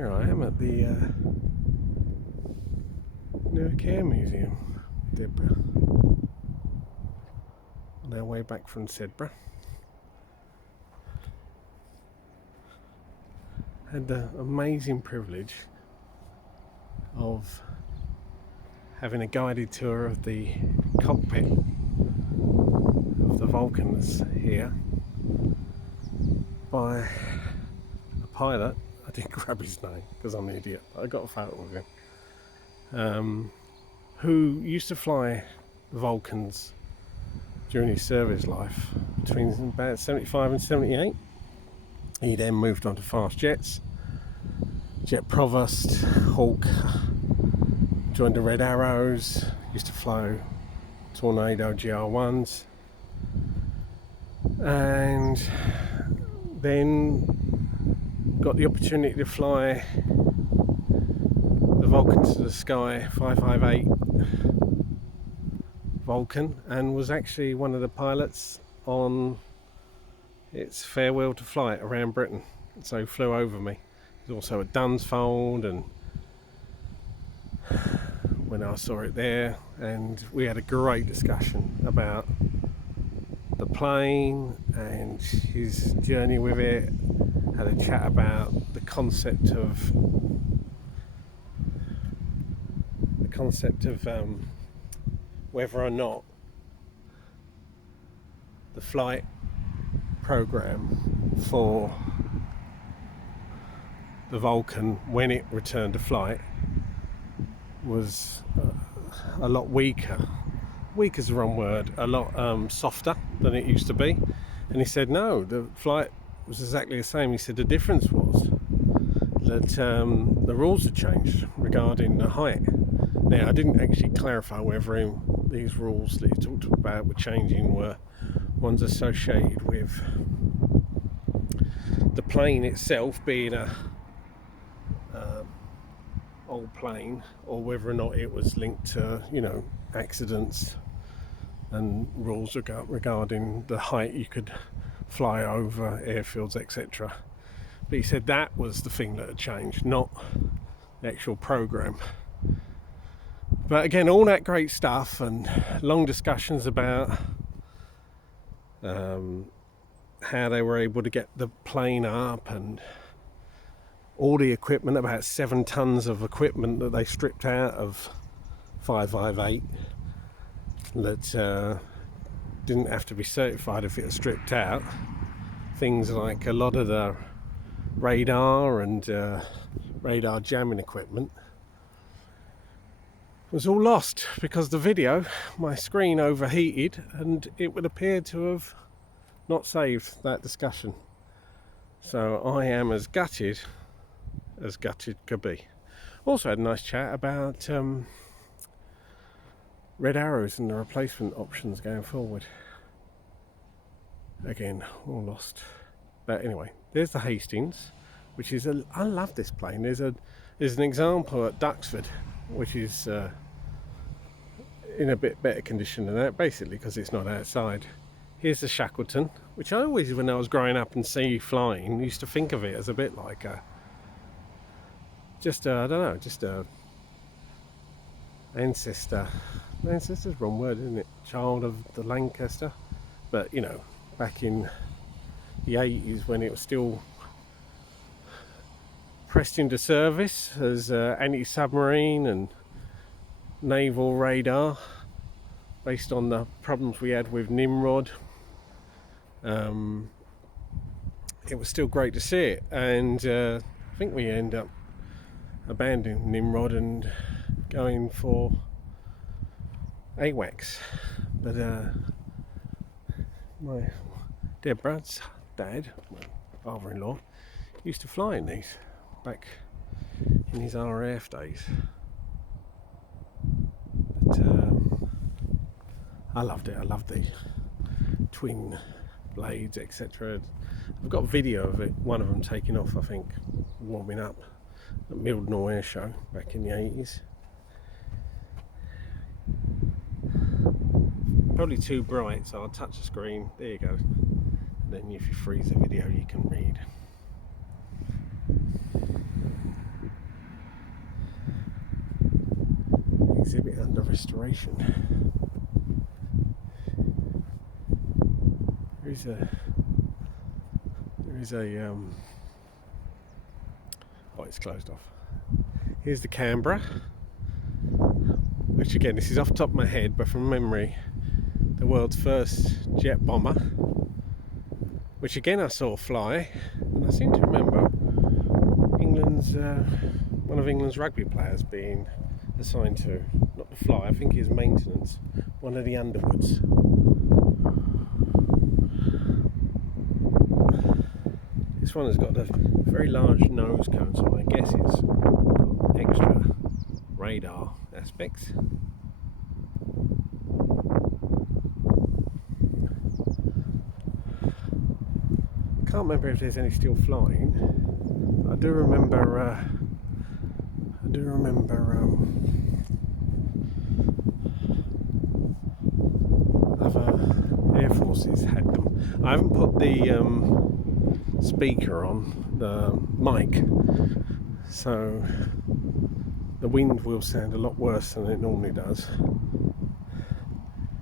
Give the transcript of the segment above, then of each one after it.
Here I am at the Newark Air Museum, Deborah, on our way back from Sedbergh. Had the amazing privilege of having a guided tour of the cockpit of the Vulcans here by a pilot. I didn't grab his name because I'm an idiot. I got a photo of him, who used to fly the Vulcans during his service life between about 75 and 78. He then moved on to fast jets, Jet Provost, Hawk, joined the Red Arrows, used to fly Tornado GR1s, and then got the opportunity to fly the Vulcan to the Sky 558 Vulcan, and was actually one of the pilots on its farewell to flight around Britain. So flew over me. He's also at Dunsfold, and when I saw it there, and we had a great discussion about the plane and his journey with it. Had a chat about the concept of whether or not the flight program for the Vulcan, when it returned to flight, was a lot weaker. Weak is the wrong word. A lot softer than it used to be. And he said no, the flight was exactly the same. He said the difference was that the rules had changed regarding the height. Now, I didn't actually clarify whether these rules that he talked about were changing were ones associated with the plane itself being a old plane, or whether or not it was linked to, you know, accidents and rules regarding the height you could fly over airfields, etc. But he said that was the thing that had changed, not the actual program. But again, all that great stuff and long discussions about how they were able to get the plane up, and all the equipment, about 7 tons of equipment that they stripped out of 558 that didn't have to be certified if it was stripped out. Things like a lot of the radar and radar jamming equipment was all lost because the video, my screen overheated, and it would appear to have not saved that discussion. So I am as gutted could be. Also had a nice chat about Red Arrows and the replacement options going forward. Again, all lost. But anyway, there's the Hastings, which is I love this plane. There's an example at Duxford, which is in a bit better condition than that, basically because it's not outside. Here's the Shackleton, which I always, when I was growing up and see flying, used to think of it as a bit like a ancestor. Ancestor's the wrong word, isn't it? Child of the Lancaster. But you know, back in the 80s when it was still pressed into service as anti-submarine and naval radar, based on the problems we had with Nimrod. It was still great to see it, and I think we end up abandoning Nimrod and going for AWACS. But my Deborah's dad, my father-in-law, used to fly in these back in his RAF days. But I loved it. I loved the twin blades, etc. I've got video of it, one of them taking off, I think, warming up at Mildenhall Air Show back in the 80s. Probably too bright, so I'll touch the screen. There you go. And then if you freeze the video, you can read. exhibit under restoration. There is a oh, it's closed off. Here's the Canberra, which again, this is off the top of my head, but from memory, the world's first jet bomber, which again I saw fly, and I seem to remember one of England's rugby players being assigned to, not to fly, I think his maintenance, one of the Underwoods. This one has got a very large nose cone, so I guess it's got extra radar aspects. I can't remember if there's any still flying. I do remember other air forces had them. I haven't put the speaker on the mic, so the wind will sound a lot worse than it normally does.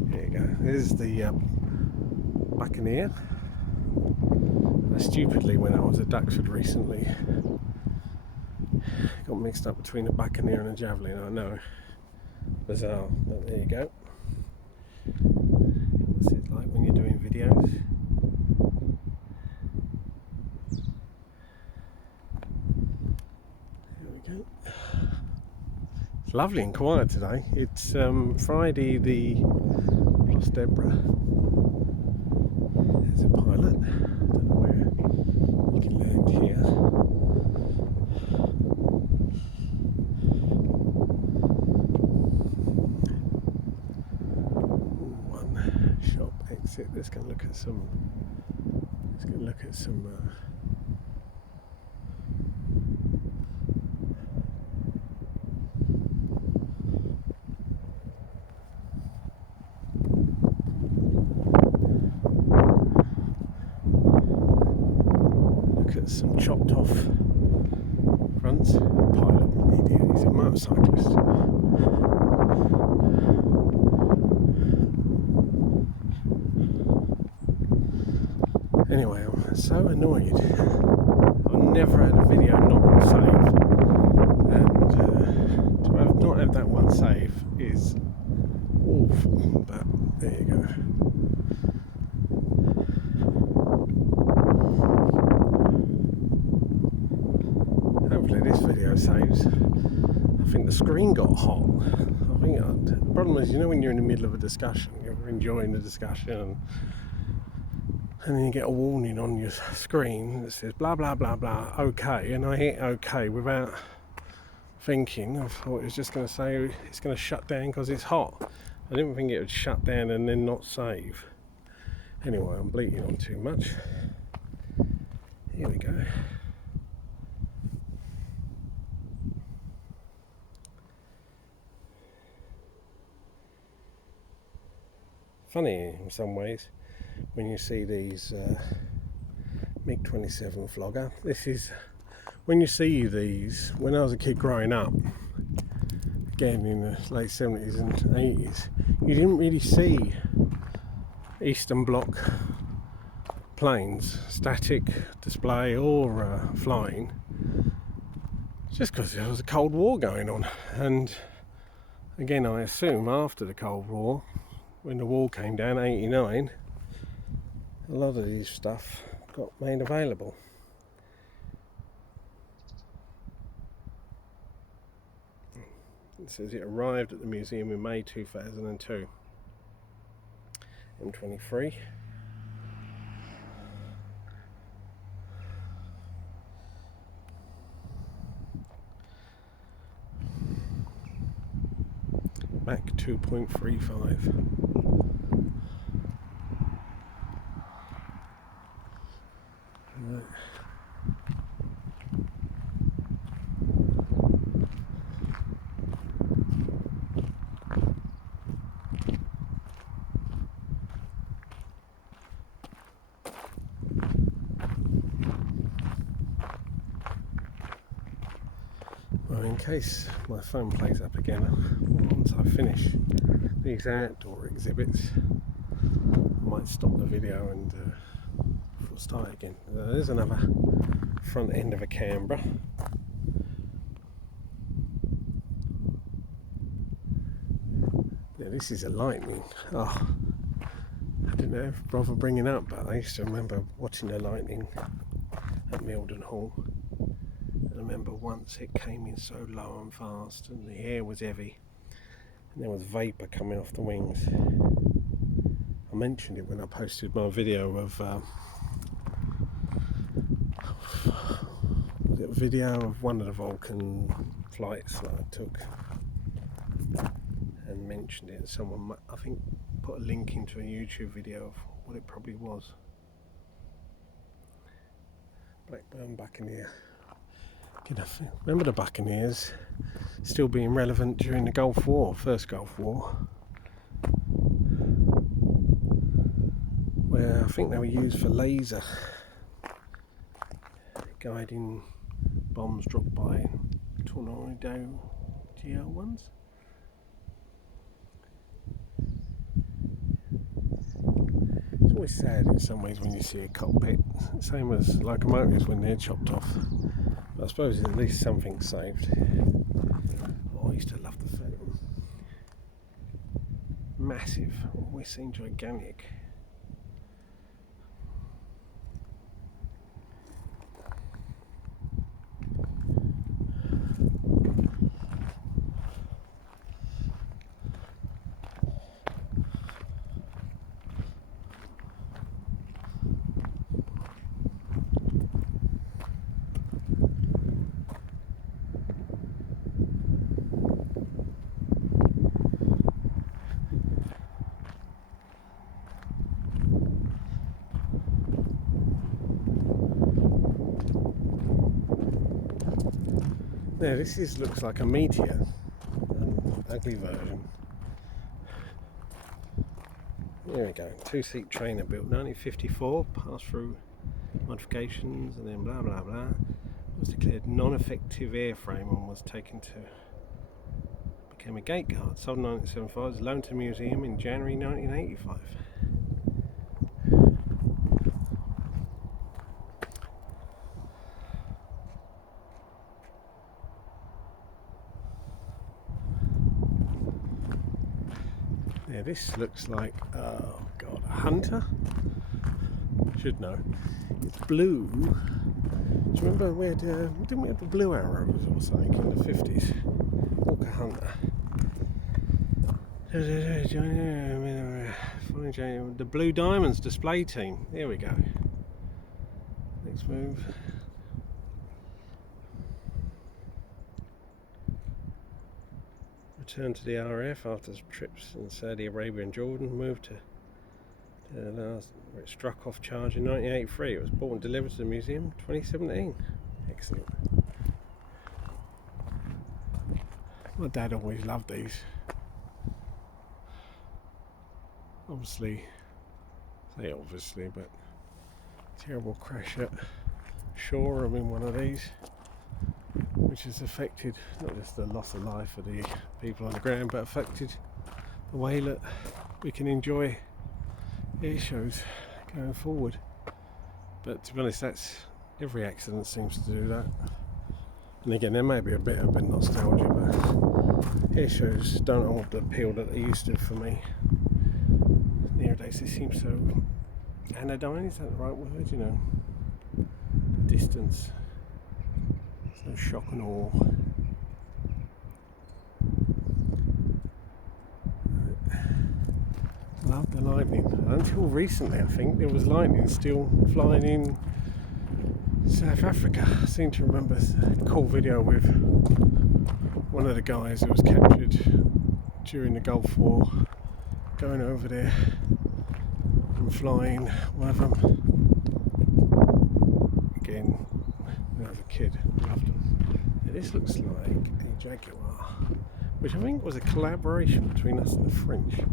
There you go. There's the Buccaneer. Stupidly, when I was at Duxford recently, got mixed up between a Buccaneer and a Javelin. I know, bizarre, but there you go. What's it like when you're doing videos? There we go. It's lovely and quiet today. It's Friday the Gloster. There's a pilot. You can land here. One shop exit. Let's go look at some. Some chopped off fronts. Pilot, idiot, he's a motorcyclist. Anyway, I'm so annoyed. I've never had a video not save, and to have not have that one save is awful, but there you go. This video saves. I think the screen got hot. The problem is, you know, when you're in the middle of a discussion, you're enjoying the discussion, and then you get a warning on your screen that says blah blah blah blah okay, and I hit okay without thinking. I thought it was just going to say it's going to shut down because it's hot. I didn't think it would shut down and then not save. Anyway, I'm bleating on too much. Here we go. Funny in some ways when you see these MiG-27 Flogger. This is when you see these. When I was a kid growing up, again in the late 70s and 80s, you didn't really see Eastern Bloc planes, static display or flying, just because there was a Cold War going on. And again, I assume after the Cold War, when the wall came down, 89, a lot of these stuff got made available. It says it arrived at the museum in May 2002. M23. Mach 2.35. Well, in case my phone plays up again, once I finish these outdoor exhibits, I might stop the video and we'll start again. There's another front end of a Canberra. Yeah, this is a lightning. Oh, I didn't know if bother bringing up, but I used to remember watching the lightning at Milden Hall. I remember once it came in so low and fast, and the air was heavy, and there was vapour coming off the wings. I mentioned it when I posted my video of one of the Vulcan flights that I took, and mentioned it. Someone, I think, put a link into a YouTube video of what it probably was. Blackburn Buccaneer. Remember the Buccaneers still being relevant during the Gulf War, first Gulf War, where I think they were used for laser guiding bombs dropped by tornado GL1s. It's always sad in some ways when you see a cockpit, same as locomotives when they're chopped off. But I suppose at least something's saved. Oh, I used to love the Phantom. Massive, always seemed gigantic. Now this looks like a Meteor, an ugly version. There we go, two-seat trainer built 1954, passed through modifications and then blah blah blah. Was declared non-effective airframe and was became a gate guard. Sold in 1975, was loaned to the museum in January 1985. Yeah, this looks like, oh god, a Hunter? Should know. It's blue. Do you remember didn't we have the blue arrows or something in the 50s? Walker Hunter. The Blue Diamonds display team. There we go. Next move. Returned to the RAF after trips in Saudi Arabia and Jordan. Moved to the last where it struck off charge in 1983. It was bought and delivered to the museum in 2017. Excellent. My dad always loved these. Obviously, but terrible crash at shore. I'm in one of these, which has affected not just the loss of life of the people on the ground, but affected the way that we can enjoy air shows going forward. But to be honest, that's every accident seems to do that. And again, there may be a bit of nostalgia, but air shows don't hold the appeal that they used to for me. Nowadays they seem so anodyne, is that the right word? You know, distance. There's no shock and awe. Love the lightning. Until recently, I think there was lightning still flying in South Africa. I seem to remember a cool video with one of the guys who was captured during the Gulf War going over there and flying one of them. Again, when I was a kid, loved them. Yeah, this looks like a Jaguar, which I think was a collaboration between us and the French.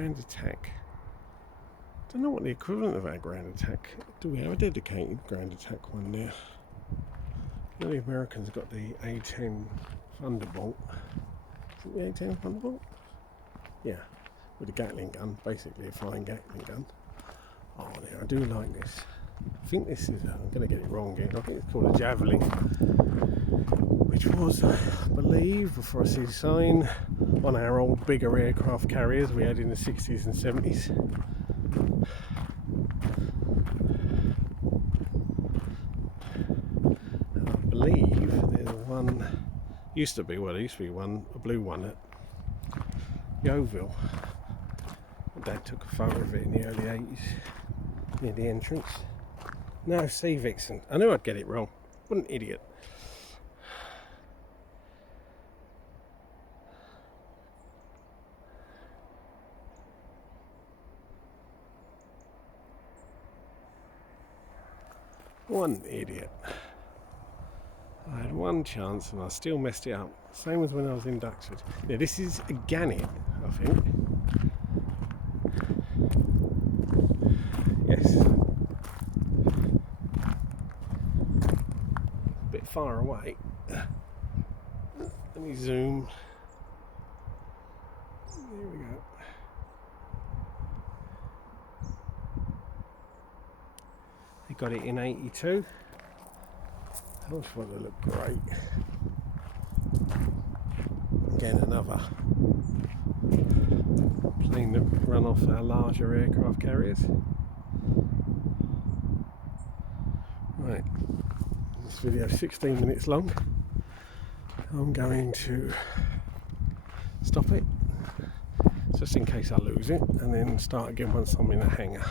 Grand Attack. Don't know what the equivalent of our Grand Attack. Do we have a dedicated Grand Attack one there? The Americans got the A10 Thunderbolt. Is it the A10 Thunderbolt? Yeah, with a Gatling gun, basically a flying Gatling gun. Oh, yeah, I do like this. I think this is, I'm going to get it wrong again, I think it's called a Javelin, which was, I believe, before I see the sign, on our old bigger aircraft carriers we had in the 60s and 70s. I believe there's one, used to be one, a blue one at Yeovil. Dad took a photo of it in the early 80s, near the entrance. No, Sea Vixen. I knew I'd get it wrong. What an idiot. One idiot. I had one chance and I still messed it up. Same as when I was in Duxford. Now this is a Gannet, I think. Yes. A bit far away. Let me zoom. There we go. They got it in 82. I just want to look great. Again, another plane that run off our larger aircraft carriers. Right, this video is 16 minutes long. I'm going to stop it, just in case I lose it, and then start again once I'm in a hangar.